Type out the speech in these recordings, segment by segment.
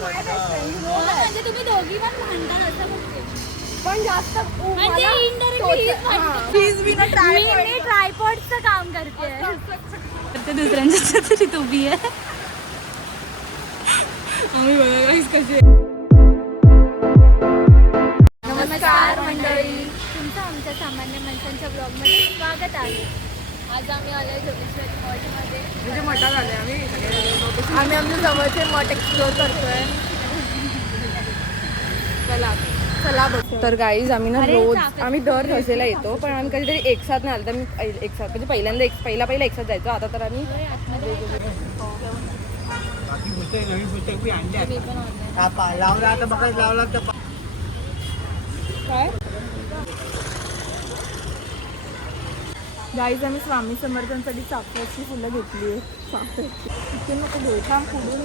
म्हणजे तुम्ही दोघी पण भांडणार असं म्हणते. पण जास्त म्हणजे मी ट्रायपॉडचं काम करते दुसऱ्यांच्या तरी तुम्ही आहे. आम्ही बघा कसे. नमस्कार मंडळी, तुमचं आमच्या सामान्य माणसांच्या ब्लॉगमध्ये स्वागत आहे. आज आम्ही आलोय जोगेश्वरी मठमध्ये. म्हणजे मठात आले आम्ही आमच्या जवळचे मठ एक्सप्लोर करतोय. चला बघ. तर गाईज आम्ही ना रोज आम्ही दर थर्सडेला येतो, पण आम्ही कधीतरी एक साथ नाही आलो. तर मी एक साथ म्हणजे पहिल्यांदा पहिला एक साथ जायचो. आता तर आम्ही काय गाईज आम्ही स्वामी समर्थांसाठी चाफ्याची फुलं घेतली आहे. इथे नको घेऊ पुढून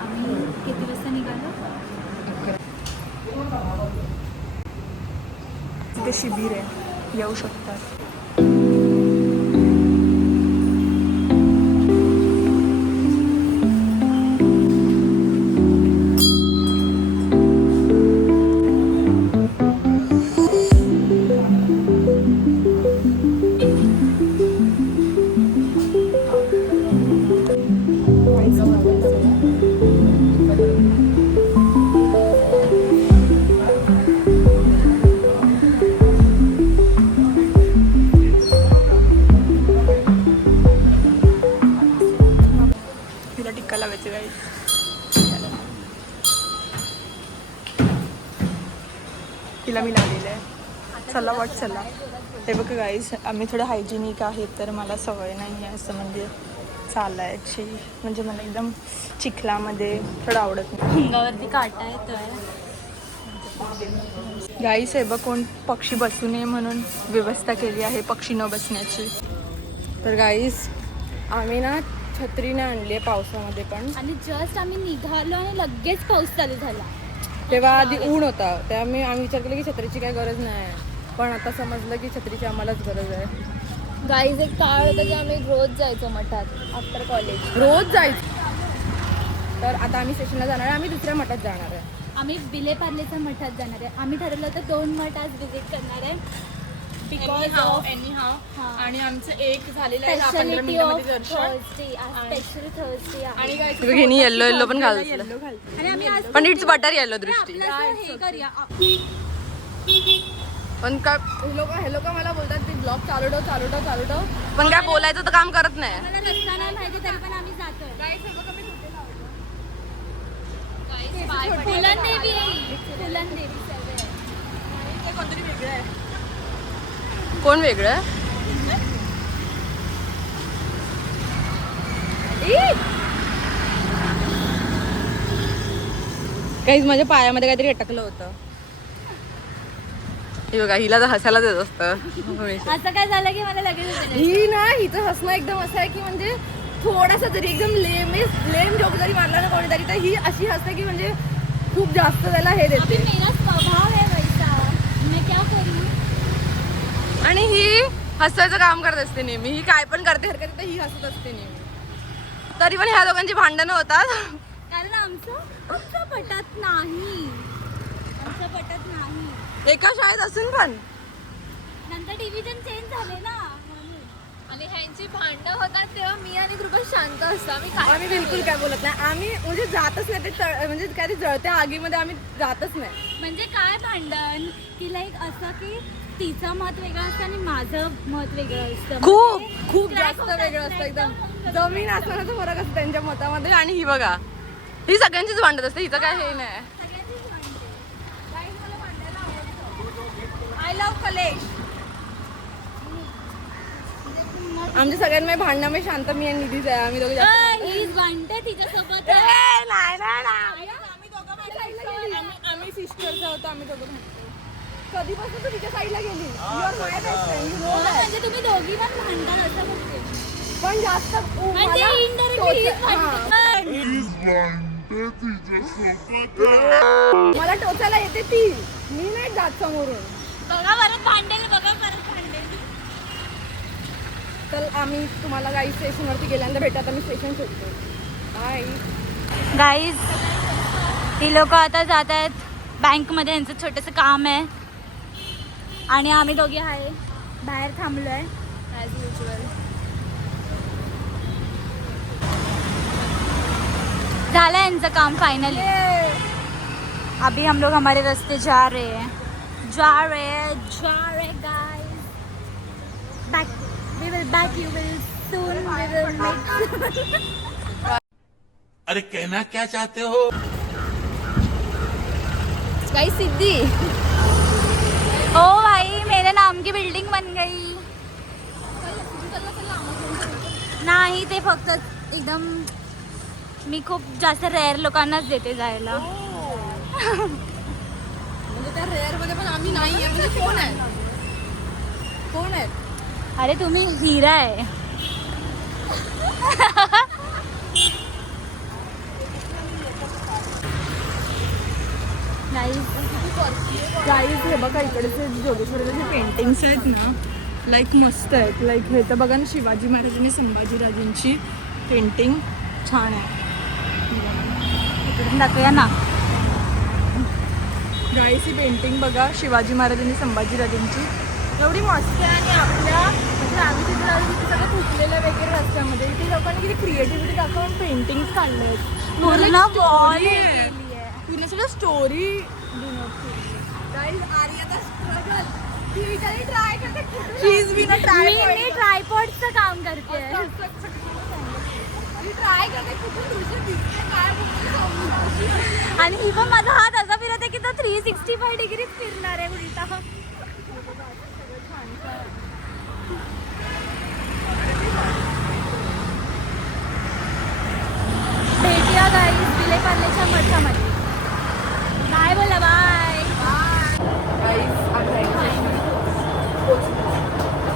आम्ही किती वाजता निघालो? तिथे शिबिर आहे, येऊ शकतात. तिला मी लावलेलं आहे. चला वाट चला. हे बघ गाईज, आम्ही थोडं हायजिनिक आहे, तर मला सवय नाही आहे असं म्हणजे चालायची. म्हणजे मला एकदम चिखलामध्ये थोडं आवडत नाही. अंगावरती काटा येतोय. गाईज हे बघ, कोण पक्षी बसू नये म्हणून व्यवस्था केली आहे पक्षी न बसण्याची. तर गाईज आम्ही ना छत्रीने आणली आहे पावसामध्ये पण. आणि जस्ट आम्ही निघालो आणि लगेच पाऊस चालू झाला. तेव्हा आधी ऊन होता, त्यामुळे आम्ही विचार केला की छत्रीची काय गरज नाही आहे. पण आता समजलं की छत्रीची आम्हालाच गरज आहे. गाईज एक काळ होता की आम्ही रोज जायचो मठात आफ्टर कॉलेज. रोज जायचो. तर आता आम्ही स्टेशनला जाणार आहे. आम्ही दुसऱ्या मठात जाणार आहे. आम्ही बिलेपार्लेच्या मठात जाणार आहे. आम्ही ठरवलं होतं 2 मठ आज व्हिजिट करणार आहे. बिकॉज ऑफ आणि आमचं एक झालेलं आहे speciality of Thursday. Special Thursday आहे. आणि येल्लो येल्लो पण घालतो. आणि आम्ही आज पण इट्स बटर येल्लो दृष्टी. हे करूया. पण काय हे लोक मला बोलतात की ब्लॉग चालू ठेव. पण काय बोलायचं तर काम करत नाही. मला रस्ता नाही माहिती तरी पण आम्ही जातोय. फुलंदेवी आहे. फुलंदेवी कोणतरी वेगळं आहे. कोण वेगळं? काहीच माझ्या पायामध्ये काहीतरी अटकलं होतं. हे बघा, हिला तर हसायलाच येत असतं. असं काय झालं की मला लगेच ही ना, हिचं हसणं एकदम असं आहे की म्हणजे थोडासा जरी एकदम लेम जोक जरी मारला ना कोणीतरी, तर ही अशी हसते की म्हणजे खूप जास्त त्याला हे देते. मेरा स्वभाव है वैसा, मैं क्या करूं. आणि ही हसायचं काम करत असते नेहमी. ही काय पण करते हरकत, ही हसत असते नेहमी. तरी पण ह्या दोघांची भांडणं होतात. कारण आमचं पटत नाही. एका शाळेत असून पण नंतर डिव्हिजन चेंज झाले ना. आणि ह्यांची भांडणं होतात तेव्हा मी आणि कृपा शांत असतो. आम्ही बिलकुल काय बोलत नाही. आम्ही म्हणजे जातच नाही ते म्हणजे काय ते जळत्या आगीमध्ये आम्ही जातच नाही. म्हणजे काय भांडण की लाईक असं की तिचं मत वेगळं असतं आणि माझं मत वेगळं असतं. खूप जास्त वेगळं असतं. एकदम जमीन आसमानाचा फरक असतो त्यांच्या मतामध्ये. आणि ही बघा, ही सगळ्यांचीच भांडत असते. हिचं काय हे नाही. आय लव्ह कलेश. आमच्या सगळ्यांमध्ये भांडणामध्ये शांत मी आणि निधीच आहे. आम्ही दोघे भांडते तिच्यासोबत. आम्ही सिस्टर्स आहोत. आम्ही दोघं भांडतो. कधीपासून तू तिच्या साईडला गेली? म्हणजे तुम्ही दोघी पण भांडणार असं म्हणते. पण जास्त मला टोचायला येते ती. मी नाही जात समोरून. बघा परत भांडेल, बघा परत भांडेल. तर आम्ही तुम्हाला काही स्टेशनवरती गेल्यानंतर भेटू. आता मी स्टेशन शोधतो. बाय. गाईज ही लोक आता जात आहेत बँकमध्ये. यांचं छोटंसं काम आहे आणि आम्ही दोघे आहे बाहेर थांबलो आहे ॲज युजल. झालं यांचं काम फायनली. अभी हम लोग हमारे रास्ते जा रहे हैं guys. Back we will back you will soon we will make. अरे कहना क्या चाहते हो? काही सिद्धी. ओ भाई मेरे नाम की बिल्डिंग बन गई. नाही ते फक्त एकदम मी खूप जास्त रेअर लोकांनाच देते जायला. म्हणजे त्या रेअर मध्ये पण आम्ही नाही आहे. म्हणजे कोण आहे? कोण आहेत? अरे तुम्ही हिरा आहे. गाईज हे बघा इकडचे जोगेश्वरीचे जे पेंटिंग्स आहेत ना लाईक मस्त आहेत. लाईक हे तर बघा ना शिवाजी महाराज आणि संभाजीराजांची पेंटिंग छान आहे. इकडून दाखवूया ना. गाईज ही पेंटिंग बघा शिवाजी महाराज आणि संभाजीराजांची एवढी मस्त आहे. आणि आपल्या म्हणजे आम्ही तिथे आलो तिथे सगळं तुटलेलं वगैरे रस्त्यामध्ये इथे लोकांनी किती क्रिएटिव्हिटी दाखवून पेंटिंग्स काढले आहेत. पूर्ण वॉल पूर्ण सगळं स्टोरी. मी ट्रायपॉडचं काम करते. आणि ही पण माझा हात असा फिरत आहे की तो 365 डिग्रीज फिरणार आहे उलटा. भेटूया गाईज विलेपार्लेच्या मठामध्ये. बाय बोला बाय.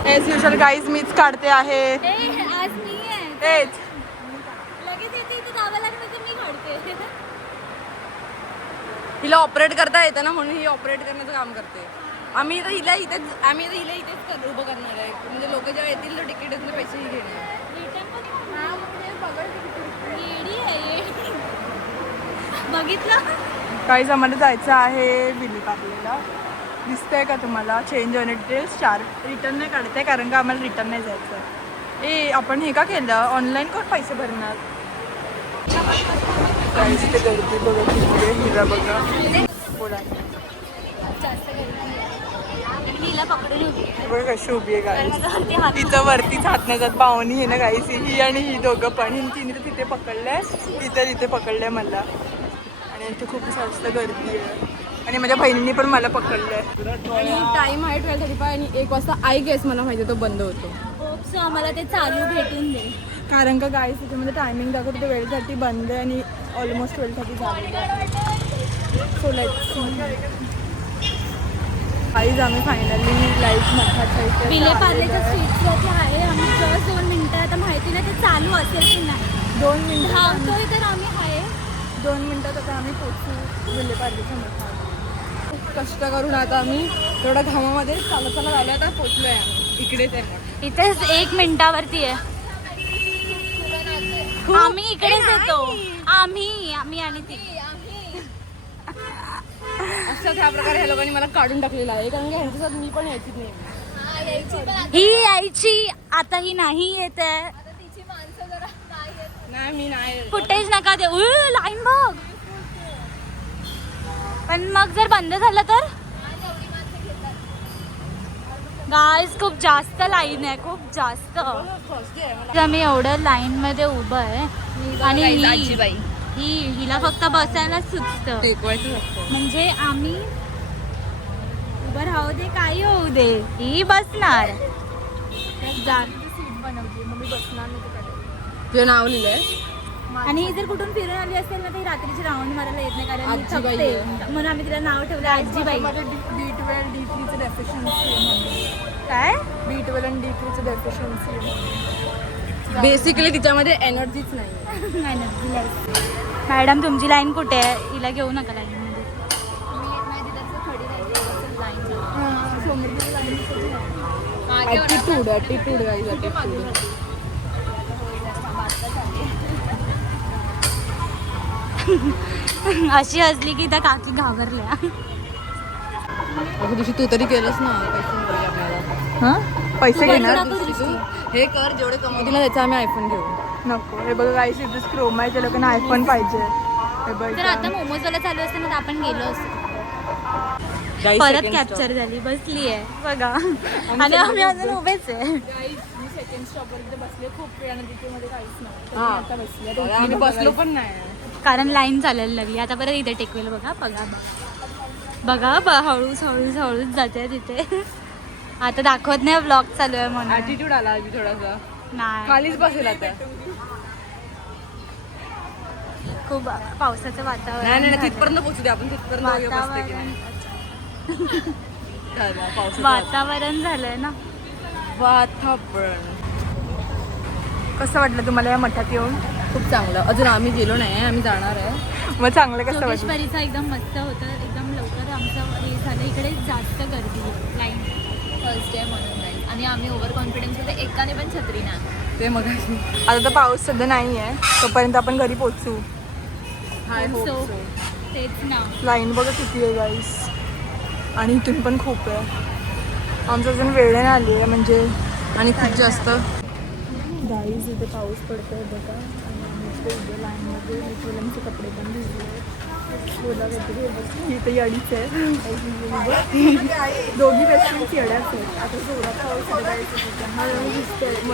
ॲज युजल गाईज मीच काढते आहे. आज मी आहे तेच लगेच येते इथे जावं लागलं तर मी काढते. हिला ऑपरेट करता येतं ना म्हणून ही ऑपरेट करण्याचं काम करते. आम्ही तर हिला इथेच उभं करणार आहे. म्हणजे लोक जेव्हा येतील तर तिकीटचे पैसेही घेणार. बघितलं गाईज आम्हाला जायचं आहे विलेपार्लेला. दिसतंय का तुम्हाला? Change on details 4. रिटर्न नाही काढते कारण का आम्हाला रिटर्न नाही जायचं. आपण हे का केलं? ऑनलाईन कोण पैसे भरणार? गाईज ते गर्दी बघा किती आहे. हिरा बघा बोला जास्त गर्दी आहे. आणि हिला पकडून उभी आहे. बघा कशी उभी आहे गाईज. वरती हात तिचं वरतीच हात नाही जात. पाहुणी आहे ना गाईज ही आणि ही दोघं पण. तिने तर तिथे पकडलंय तिथे पकडलंय मला. आणि इथे खूप जास्त गर्दी आहे. आणि माझ्या बहिणींनी पण मला पकडलंय. आणि टाइम आहे 12:35 आणि 1 वाजता आय गेस मला माहिती तो बंद होतो. होप्स आम्हाला ते चालू भेटून दे. कारण का गाईज त्याच्यामध्ये टायमिंग दाखवतो 12:30 बंद आहे आणि ऑलमोस्ट 12:30 झालेलं आहे. सो लेट्स गाईज आम्ही फायनली लाईव्ह मठाच्या इथे विलेपार्लेच्या स्ट्रीट्सवरती आहे. आम्ही जस्ट 2 मिनिटं आता माहिती नाही ते चालू असेल की नाही. 2 मिनिटं धावतोय तर आम्ही आहे. 2 मिनिटात आता आम्ही पोचू विलेपार्लेच्या मठात. खूप कष्ट करून आता आम्ही थोड्या घामामध्ये चालत आलो. आता पोचलोय आम्ही. इकडेच आहे मग. इथेच 1 मिनिटावरती आहे. आम्ही इकडेच येतो. आम्ही आणि ती. अशाच ह्या प्रकारे ह्या लोकांनी मला काढून टाकलेलं आहे कारण की ह्यांच्यासोबत मी पण यायचीच नाही. ही यायची आता ही नाही येत आहे. नाही मी नाही. फुटेज नका देऊ. लाईन बघ. पण मग जर बंद झालं तर गाईज खूप जास्त लाईन आहे. खूप जास्त. आम्ही एवढं लाईन मध्ये उभं आहे आणि हिला फक्त बसायला सुचतं. म्हणजे आम्ही उभं राहू दे काही होऊ दे ही बसणार. सीट बनवली मग मी बसणार नाही तुझं नाव लिहिलंय. आणि ही जर कुठून फिरून आली असेल ना तर ही रात्रीची राऊंड मारायला येत नाही कारण मी आजीबाई थकते. आहे. म्हणून आम्ही तिला नाव ठेवलं आजीबाई. माझं B12 D3चं डेफिशियन्सी आहे म्हणून. काय B12 आणि D3चं डेफिशियन्सी आहे. बेसिकली तिच्यामध्ये एनर्जीच नाही. मॅडम तुमची लाईन कुठे आहे? हिला घेऊ नका लाईन मध्ये. Attitude guys attitude. अशी हसली की त्या काकी घाबरल्या. अगं दिवशी तू तरी केलंस ना पैसे मिळाले आपल्याला. हां पैसे घेणार हे कर जेवढे कमवतील ना त्याचा आम्ही आयफोन घेऊ. नको. हे बघा गाईस इथे क्रोम आहे, त्या लोकांना आयफोन पाहिजे. हे बघ तर आता मोमोजवाला चालू असते ना तर आपण गेलो असतो. Guys, परत second कॅप्चर झाली बसली आहे बघा. आणि आम्ही अजून उभेच आहे. सेकंड स्टॉपवर इथे बसले खूप वेळानं, तिथे मध्ये काहीच नव्हतं. हा. आता बसली stop. आम्ही बसलो पण नाही. कारण लाईन चालायला लागली. आता परत इथे टेकवेल बघा बघा बघा हळूच हळूच हळूच जाते तिथे. आता दाखवत नाही ब्लॉग चालू आहे म्हणून. ॲटिट्यूड आला अभि थोडासा. नाही खालीच बसेल आता. खूप पावसाचं वातावरण नाही झालंय. तिथपर्यंत पोहोचू दे आपण तिथपर्यंत बसते की नाही. झालं, पावसाचं वातावरण झालंय ना. वातावरण कसं वाटलं तुम्हाला या मठात येऊन? खूप चांगलं. अजून आम्ही गेलो नाही, आम्ही जाणार आहे. मग चांगलं कसं वाटलं? जोगेश्वरीचा एकदम मस्त होतं. एकदम लवकर आमचं हे झालं. इकडे जास्त गर्दी आहे लाईन. फर्स्ट डे म्हणून जाईल आणि आम्ही ओव्हर कॉन्फिडन्स होते. एकाने पण छत्री नाही. ते मग आता तर पाऊस सध्या नाही आहे, तोपर्यंत आपण घरी पोहोचू. So, तेच ना. लाईन बघा किती आहे गाईस, आणि इथून पण खूप आहे. आमचं अजून वेळ नाही आली आहे म्हणजे. आणि खूप जास्त गाईज इथे पाऊस पडतोय बघा. आणि आम्ही इथे उभे लाईनमध्ये. विठ्ठलांचे कपडे पण भिजले आहेत. बोला काहीतरी इथे अडीच आहे. दोघी बेस्ट येड्याच आहेत. आता जोरात पाऊस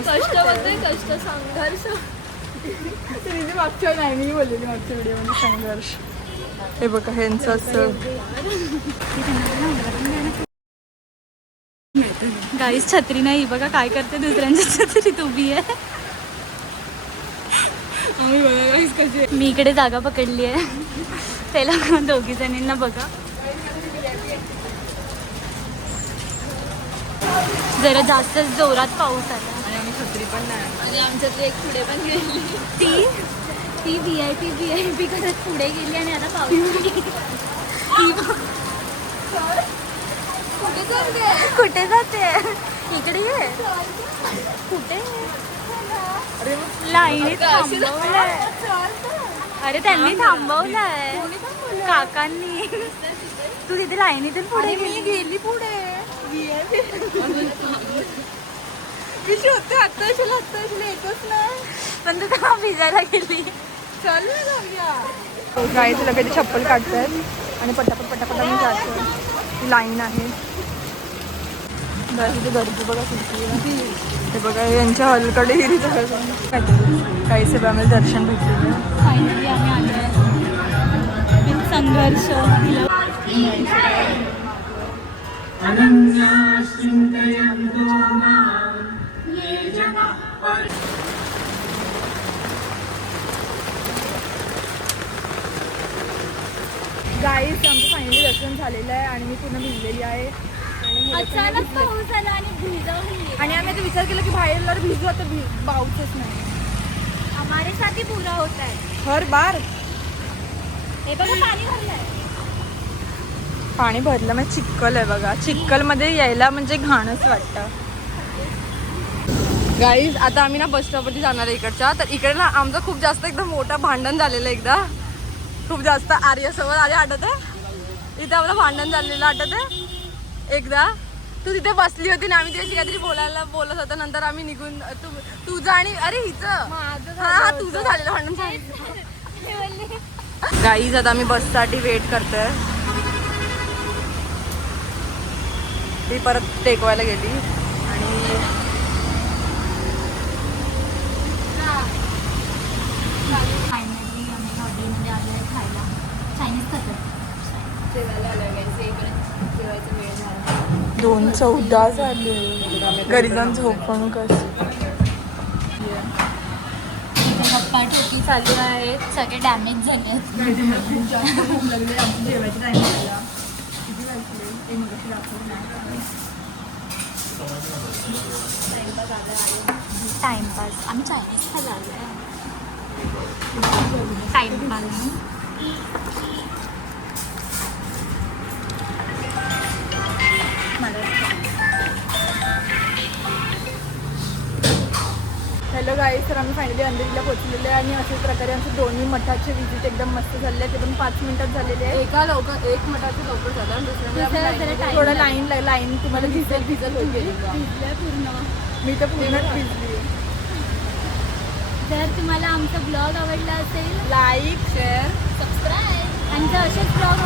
कष्ट होते, कष्ट संघर्ष. तरी मागच्या नाही मी बोललेली मागच्या व्हिडिओमध्ये संघर्ष. हे बघा ह्यांचं असं गाईस छत्री नाही बघा काय करते. दुसऱ्यांची छत्रीत उभी आहे. मी इकडे जागा पकडली आहे. त्याला दोघी जणींना बघा. जरा जास्तच जोरात पाऊस आला. आणि आम्ही छत्री पण नाही. आणि आमच्यातली एक पुढे पण गेली. ती VIP करत पुढे गेली आणि आता पाऊस. कुठे जाते? इकडे ये. कुठे लाईनीत थांबवलंय. अरे त्यांनी थांबवलंय काकांनी. तू तिथे लाईनीतून पुढे गेली पुढे. मी शोधते आत्ता येतच नाही. पण तू तेव्हा भिजायला गेली. चल ना जाऊया. गाईचे लगेच चप्पल काढतात आणि पटापट आम्ही जातो. ती लाईन आहे. तिथे गर्दी बघा किती आहे. हे बघा यांच्या हॉलकडे हिरी काहीच आम्हाला दर्शन भेटलेलं. फायनली आम्ही आलो. संघर्ष गाईस आमचं फायनली दर्शन झालेलं आहे आणि मी पूर्ण भिजलेली आहे. अचानक पाऊस आला आणि भिजवली. आणि आम्ही आता विचार केला की बाहेर भिजू, आता पाऊसच नाही. हमारे साथ ही पूरा होता है. हर बार हे बघा पाणी भरलंय. पाणी भरलं म्हणजे चिक्कल आहे बघा. चिक्कलमध्ये यायला म्हणजे घाणच वाटतं. गाईज आता आम्ही ना बस स्टॉपवरती जाणार आहे इकडच्या. तर इकडे ना आमचं खूप जास्त एकदम मोठं भांडण झालेलं एकदा. खूप जास्त आर्यासोबत आठवत आहे. इथे आपलं भांडण झालेलं आठवत आहे एकदा. तू तिथे बसली होती ना, आम्ही तिथे काहीतरी बोलत होतं. नंतर आम्ही निघून तुझं आणि अरे हिचं हा तुझं झालेलं भांडण. गाईज आता आम्ही बससाठी वेट करतोय. ती परत टेकवायला गेली आणि फायनली आम्ही हॉटेलमध्ये आलो आहे खायला. चायनीज खातात. जेवायला आलं गाईस. इकडे जेवायचा वेळ झाला. 2:14 झाले. घरी जाऊन झोपून कसं. इथे गप्पा ठोकी चालू आहेत. सगळे डॅमेज झाले आहेत. जेवायची टाइम झाला. किती वाजले ते मगाशी दाखवलं नाही. टाइमपास. आम्ही चायनीज खायला आलो आहे. टाइमपास. गाईस तर आम्ही फायनली अंधेरीला पोहोचलेले आहे आणि अशाच प्रकारे आमचे दोन्ही मठाचे विजिट एकदम मस्त झाले आहे. ते पण 5 मिनिटात झालेले आहे. एक मठाचं लवकर झालं आणि दुसऱ्यामध्ये थोडं लाईन तुम्हाला भिजल होते. मी तर पूर्ण भिजली. जर तुम्हाला आमचा ब्लॉग आवडला असेल लाईक शेअर सबस्क्राईब आणि जर असेच ब्लॉग